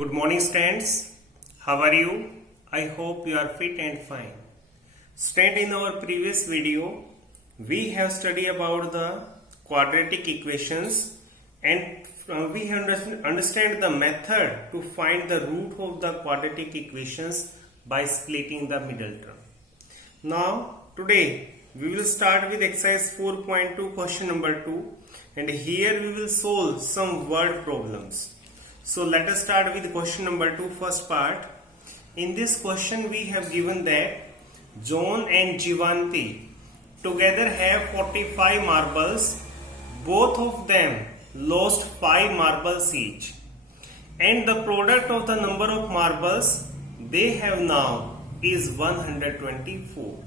Good morning, students. How are you? I hope you are fit and fine. Students, in our previous video, we have studied about the quadratic equations and we have understand the method to find the root of the quadratic equations by splitting the middle term. Now, today we will start with exercise 4.2 question number 2 and here we will solve some word problems. So let us start with question number 2, first part. In this question we have given that John and Jivanti together have 45 marbles. Both of them lost 5 marbles each. And the product of the number of marbles they have now is 124.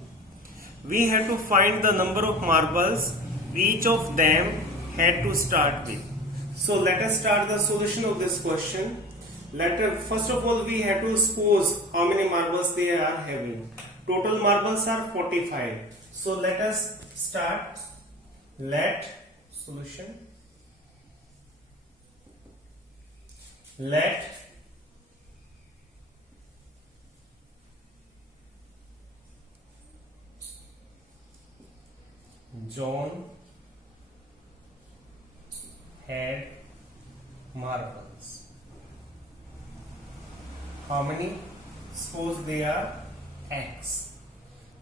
We have to find the number of marbles each of them had to start with. So let us start the solution of this question. First of all we have to suppose how many marbles they are having. Total marbles are 45. So let us start. Let John had marbles. How many? Suppose they are X.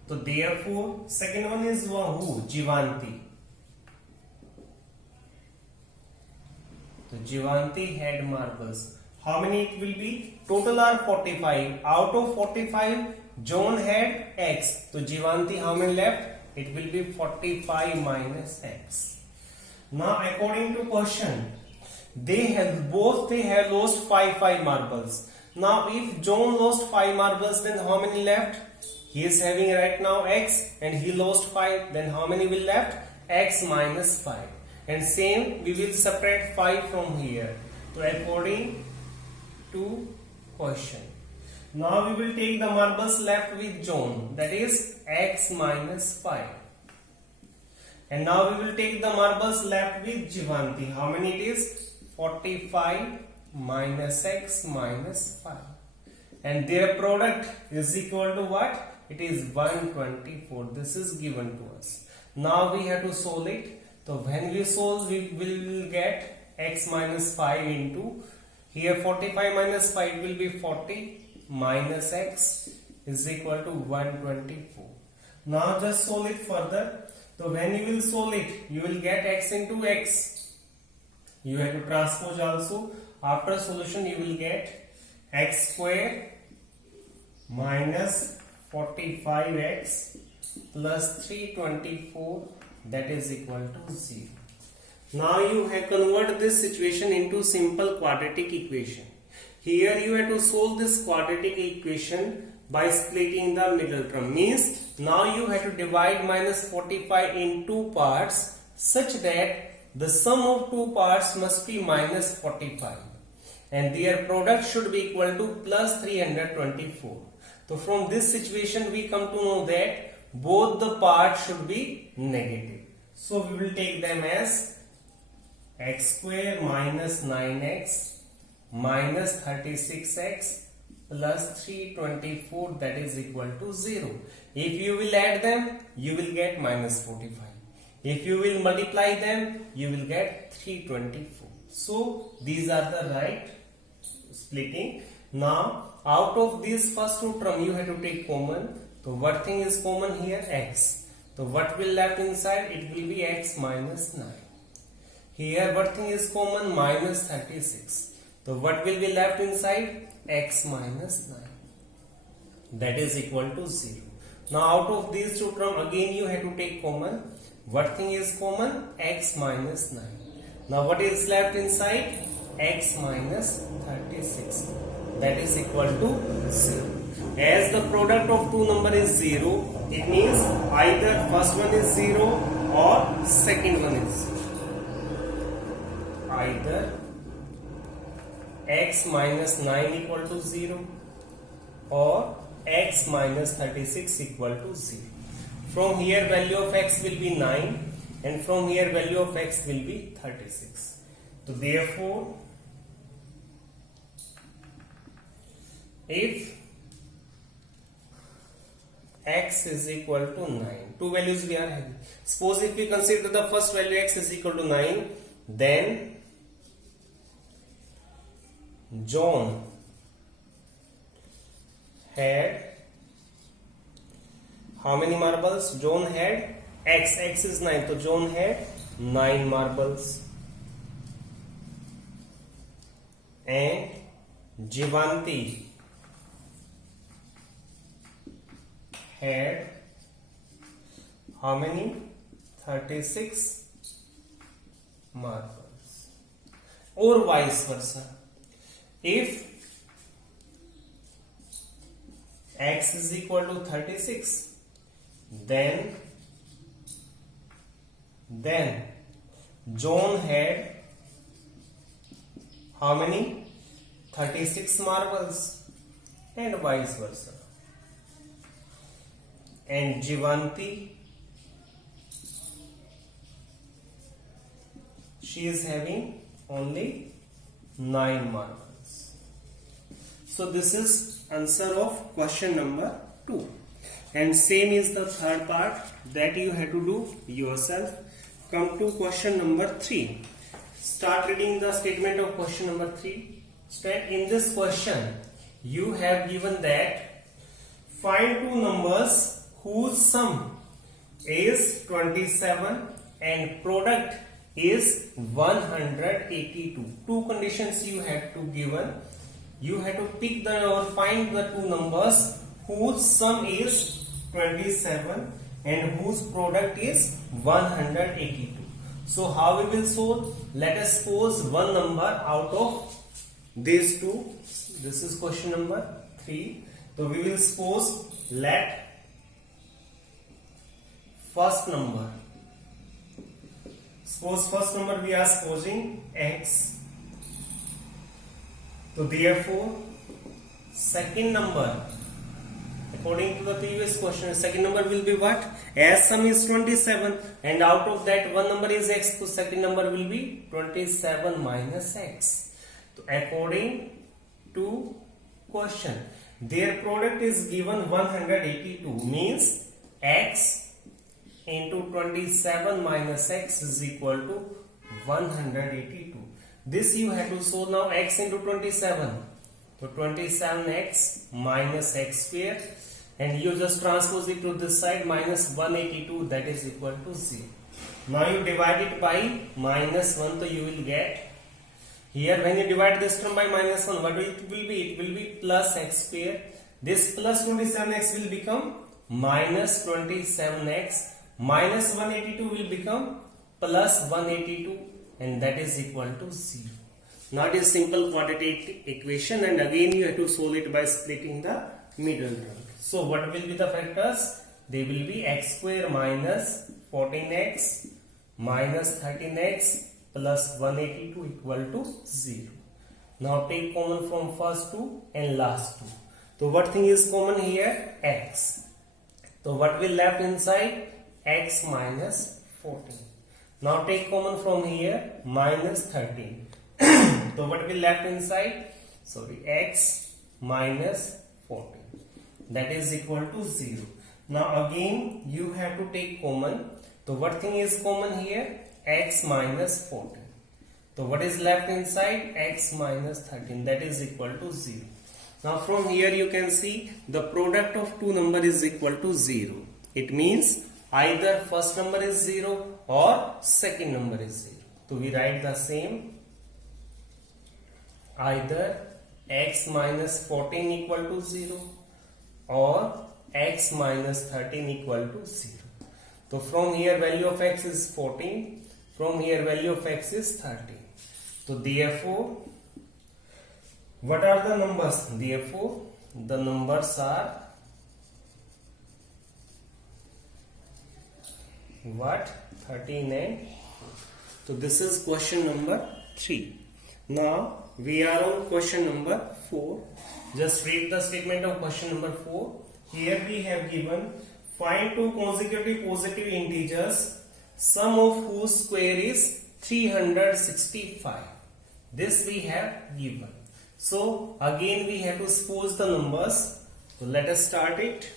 So therefore, second one is who? Jivanti. So Jivanti had marbles. How many it will be? Total are 45. Out of 45, John had X. So Jivanti, how many left? It will be 45 minus X. Now according to question, they have lost 5 marbles. Now if John lost 5 marbles, then how many left? He is having right now X and he lost 5. Then how many will left? X minus 5. And same, we will separate 5 from here. So according to question. Now we will take the marbles left with John, that is X minus 5. And now we will take the marbles left with Jivanti. How many it is? 45 minus X minus 5. And their product is equal to what? It is 124. This is given to us. Now we have to solve it. So when we solve, we will get X minus 5 into here 45 minus 5 will be 40 minus X is equal to 124. Now just solve it further. So when you will solve it, you will get X into X. You have to transpose also. After solution, you will get X square minus 45X plus 324, that is equal to 0. Now you have converted this situation into simple quadratic equation. Here you have to solve this quadratic equation by splitting the middle term. Means now you have to divide minus 45 in 2 parts such that the sum of 2 parts must be minus 45 and their product should be equal to plus 324. So from this situation we come to know that both the parts should be negative. So we will take them as X square minus 9X minus 36X plus 324, that is equal to 0. If you will add them, you will get minus 45. If you will multiply them, you will get 324. So these are the right splitting. Now out of this first two term you have to take common. So what thing is common here? X. So what will left inside? It will be X minus 9. Here what thing is common? Minus 36. So what will be left inside? X minus 9. That is equal to 0. Now out of these two terms again you have to take common. What thing is common? X minus 9. Now what is left inside? X minus 36. That is equal to 0. As the product of two numbers is 0, it means either first one is 0 or second one is 0. Either X minus 9 equal to 0 or X minus 36 equal to 0. From here value of X will be 9 and from here value of X will be 36. So therefore if x is equal to 9, two values we are having. Suppose if we consider the first value x is equal to 9, then John had how many marbles? John had x is 9, so John had 9 marbles, and Jivanti had how many? 36 marbles, or vice versa. If x is equal to 36, then John had how many? 36 marbles, and vice versa. And Jivanti, she is having only 9 marbles. So this is answer of question number 2. And same is the third part that you have to do yourself. Come to question number 3. Start reading the statement of question number 3. In this question, you have given that find two numbers whose sum is 27 and product is 182. Two conditions you have to given. You have to pick the or find the two numbers whose sum is 27 and whose product is 182. So how we will solve? Let us suppose one number out of these two. This is question number 3. So we will suppose let first number. Suppose first number we are supposing x. So therefore second number, according to the previous question, second number will be what? As sum is 27 and out of that one number is x, so second number will be 27 minus x. So according to question, their product is given 182, means x into 27 minus x is equal to 182. This you have to solve now. X into 27, so 27x minus x square, and you just transpose it to this side, minus 182, that is equal to 0. Now you divide it by minus 1, so you will get here, when you divide this term by minus 1, what it will be? It will be plus x square. This plus 27x will become minus 27x, minus 182 will become plus 182, and that is equal to 0. Now it is simple quadratic equation, and again you have to solve it by splitting the middle term. So what will be the factors? They will be x square minus 14x minus 13x plus 182 equal to 0. Now take common from first two and last two. So what thing is common here? X. So what will left inside? X minus 14. Now take common from here, minus 13. So what will left inside? Sorry, x minus 14. That is equal to 0. Now again you have to take common. So what thing is common here? X minus 14. So what is left inside? X minus 13. That is equal to 0. Now from here you can see the product of two numbers is equal to 0. It means either first number is 0 or second number is 0. So we write the same. Either x minus 14 equal to 0 or x minus 13 equal to 0. So from here value of x is 14. From here value of x is 13. So therefore, what are the numbers? Therefore, the numbers are what? 13 and 4. So this is question number 3. Now we are on question number 4. Just read the statement of question number 4. Here we have given find two consecutive positive integers, sum of whose square is 365. This we have given. So again we have to suppose the numbers. So let us start it.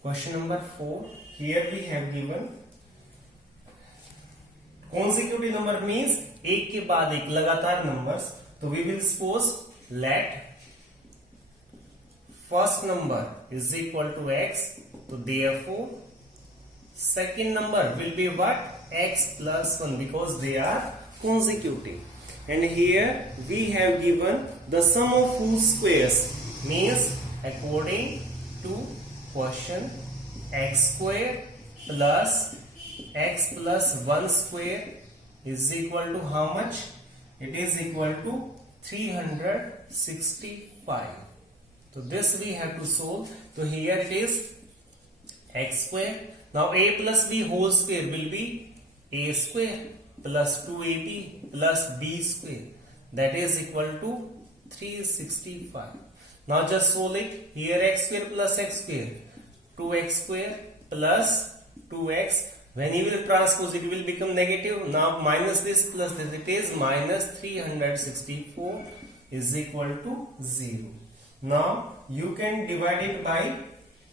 Question number 4. Here we have given consecutive number means एक के बाद एक लगातार numbers. So we will suppose let first number is equal to x. So therefore second number will be what? X plus 1 because they are consecutive. And here we have given the sum of whose squares means according to question x square plus x plus 1 square is equal to how much? It is equal to 365. So this we have to solve. So here it is x square. Now a plus b whole square will be a square plus 2ab plus b square. That is equal to 365. Now just solve it. Here x square plus x square. 2x square plus 2x. When you will transpose it will become negative. Now minus this plus this. It is minus 364 is equal to 0. Now you can divide it by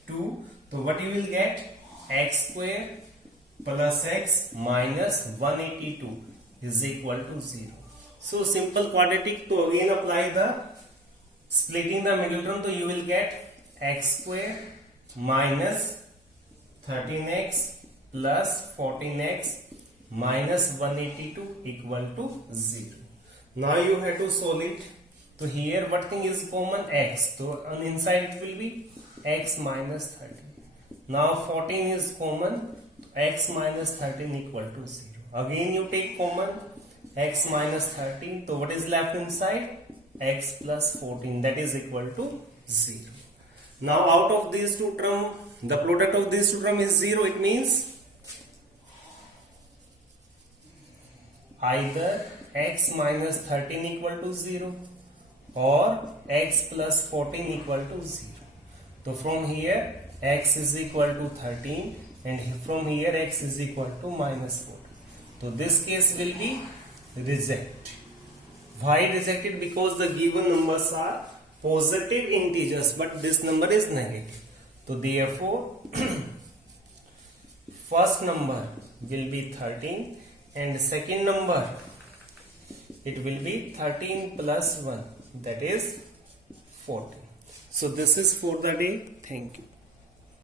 2. So what you will get? X square plus x minus 182 is equal to 0. So simple quadratic. To again apply the splitting the middle term. So you will get x square minus 13x plus 14x minus 182 equal to 0. Now you have to solve it. So here what thing is common? X. So on inside it will be x minus 13. Now 14 is common. X minus 13 equal to 0. Again you take common x minus 13. So what is left inside? X plus 14. That is equal to 0. Now out of these two terms, the product of these two terms is 0. It means either x minus 13 equal to 0 or x plus 14 equal to 0. So from here x is equal to 13 and from here x is equal to minus 4. So this case will be reject. Why rejected? Because the given numbers are positive integers but this number is negative. So therefore first number will be 13 and second number it will be 13 plus 1, that is 14. So this is for the day. Thank you.